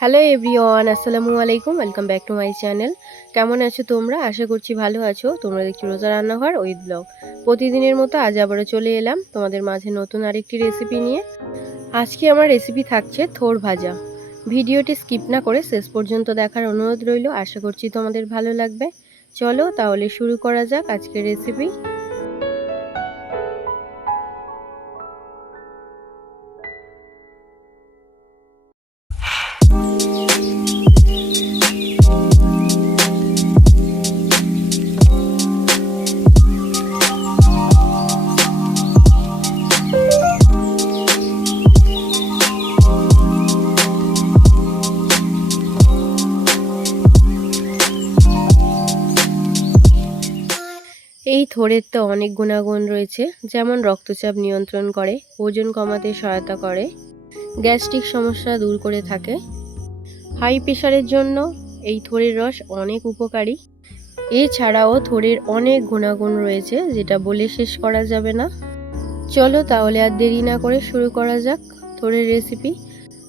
Hello everyone, আসসালামু আলাইকুম। Welcome back to my channel. কেমন আছো তোমরা? আশা করছি ভালো আছো। তোমরা দেখছি রোজা রান্নাঘর উইথ ব্লগ। প্রতিদিনের মতো আজ আবারও চলে এলাম তোমাদের মাঝে নতুন আরেকটি রেসিপি নিয়ে। আজকে আমার রেসিপি থাকছে থোড় ভাজা। ভিডিওটি স্কিপ না করে শেষ পর্যন্ত দেখার অনুরোধ রইল। আশা করছি তোমাদের ভালো লাগবে। চলো তাহলে শুরু করা যাক আজকের রেসিপি। এই থোড়ের তো অনেক গুণাগুণ রয়েছে, যেমন রক্তচাপ নিয়ন্ত্রণ করে, ওজন কমাতে সহায়তা করে, গ্যাস্ট্রিক সমস্যা দূর করে থাকে। হাই প্রেশারের জন্য এই থোড়ের রস অনেক উপকারী। এছাড়াও থোড়ের অনেক গুণাগুণ রয়েছে, যেটা বলে শেষ করা যাবে না। চলো তাহলে আর দেরি না করে শুরু করা যাক থোড়ের রেসিপি।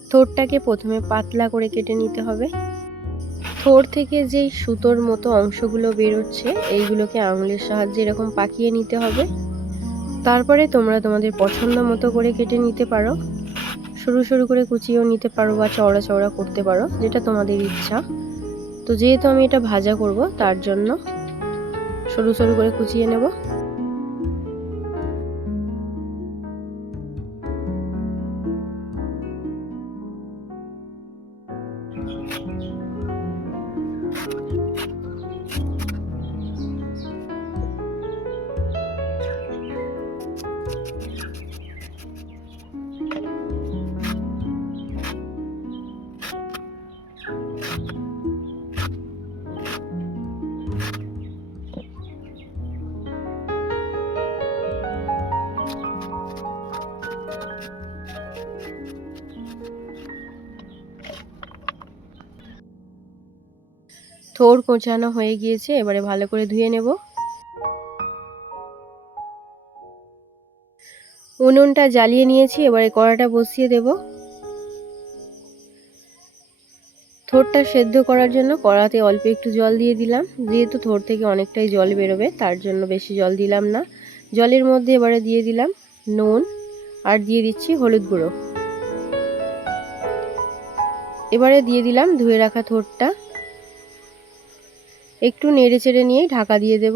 থোড়টাকে প্রথমে পাতলা করে কেটে নিতে হবে। থোড় থেকে যেই সুতোর মতো অংশগুলো বেরোচ্ছে, এইগুলোকে আঙুলের সাহায্যে এরকম পাকিয়ে নিতে হবে। তারপরে তোমরা তোমাদের পছন্দ মতো করে কেটে নিতে পারো। সরু সরু করে কুচিয়েও নিতে পারো বা চওড়া চওড়া করতে পারো, যেটা তোমাদের ইচ্ছা। তো যেহেতু আমি এটা ভাজা করব, তার জন্য সরু সরু করে কুচিয়ে নেব। থোড় কোচানো হয়ে গিয়েছে, এবারে ভালো করে ধুয়ে নেব। উনুনটা জ্বালিয়ে নিয়েছি, এবারে কড়াটা বসিয়ে দেব। থোড়টা সেদ্ধ করার জন্য কড়াতে অল্প একটু জল দিয়ে দিলাম। যেহেতু থোড় থেকে অনেকটাই জল বেরোবে, তার জন্য বেশি জল দিলাম না। জলের মধ্যে এবারে দিয়ে দিলাম নুন, আর দিয়ে দিচ্ছি হলুদ গুঁড়ো। এবারে দিয়ে দিলাম ধুয়ে রাখা থোড়টা। একটু নেড়ে চেড়ে নিয়ে ঢাকা দিয়ে দেব।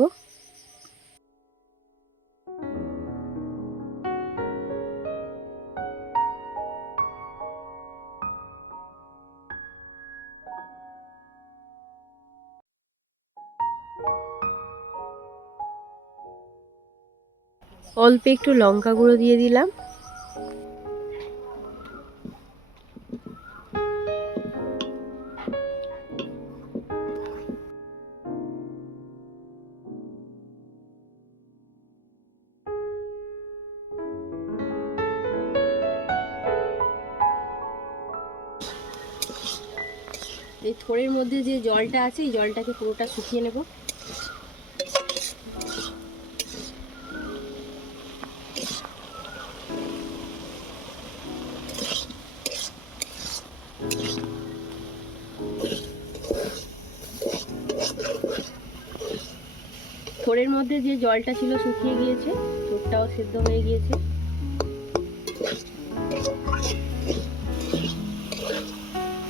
অল্প একটু লঙ্কা গুঁড়ো দিয়ে দিলাম। এই থোড়ের মধ্যে যে জলটা আছে, এই জলটাকে পুরোটা শুকিয়ে নেব। থোড়ের মধ্যে যে জলটা ছিল শুকিয়ে গিয়েছে, থোড়টাও সেদ্ধ হয়ে গিয়েছে।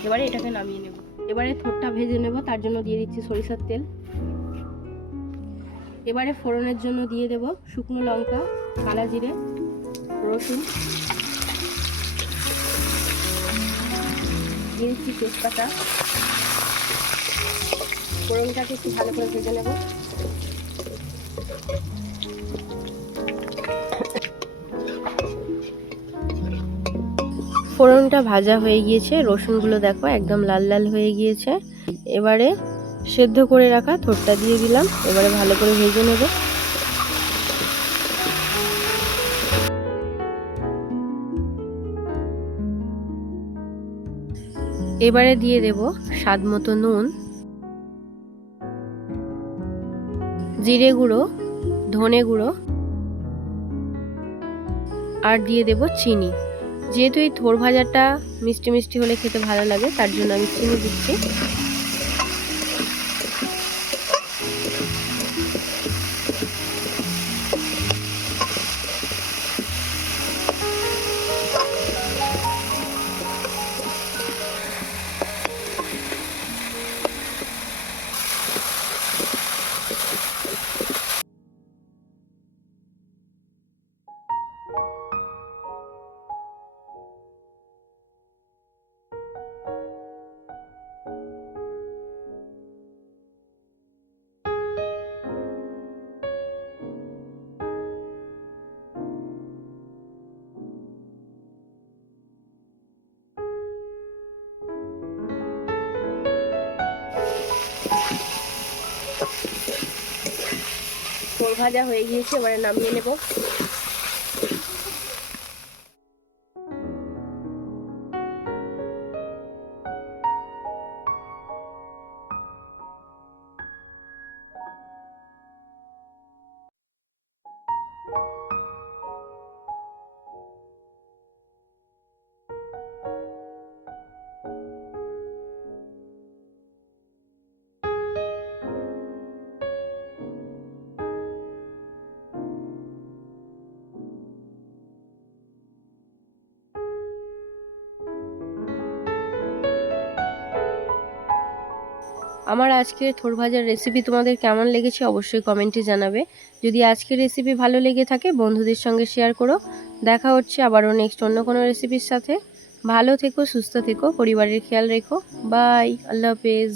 এবারে এটাকে নামিয়ে নেব। এবারে থোড়টা ভেজে নেব, তার জন্য দিয়ে দিচ্ছি সরিষার তেল। এবারে ফোড়নের জন্য দিয়ে দেব শুকনো লঙ্কা, কালো জিরে, রসুন, দিয়ে দিচ্ছি তেজপাতা। ফোড়নটাকে একটু ভালো করে ভেজে নেব। ফোড়নটা ভাজা হয়ে গিয়েছে, রসুনগুলো দেখো একদম লাল লাল হয়ে গিয়েছে। এবারে সেদ্ধ করে রাখা থোড়টা দিয়ে দিলাম। এবারে ভালো করে ভেজে নেব। এবারে দিয়ে দেব স্বাদ মতো নুন, জিরে গুঁড়ো, ধনে গুঁড়ো, আর দিয়ে দেব চিনি। যেহেতু এই থোড় ভাজাটা মিষ্টি মিষ্টি হলে খেতে ভালো লাগে, তার জন্য আমি চিনি দিচ্ছি। থোড় ভাজা হয়ে গিয়েছে, এবারে নামিয়ে নেব। আমার আজকের থোড় ভাজার রেসিপি তোমাদের কেমন লেগেছে অবশ্যই কমেন্টে জানাবে। যদি আজকের রেসিপি ভালো লেগে থাকে বন্ধুদের সঙ্গে শেয়ার করো। দেখা হচ্ছে আবারও নেক্সট অন্য কোনো রেসিপির সাথে। ভালো থেকো, সুস্থ থেকো, পরিবারের খেয়াল রেখো। বাই, আল্লাহ হাফেজ।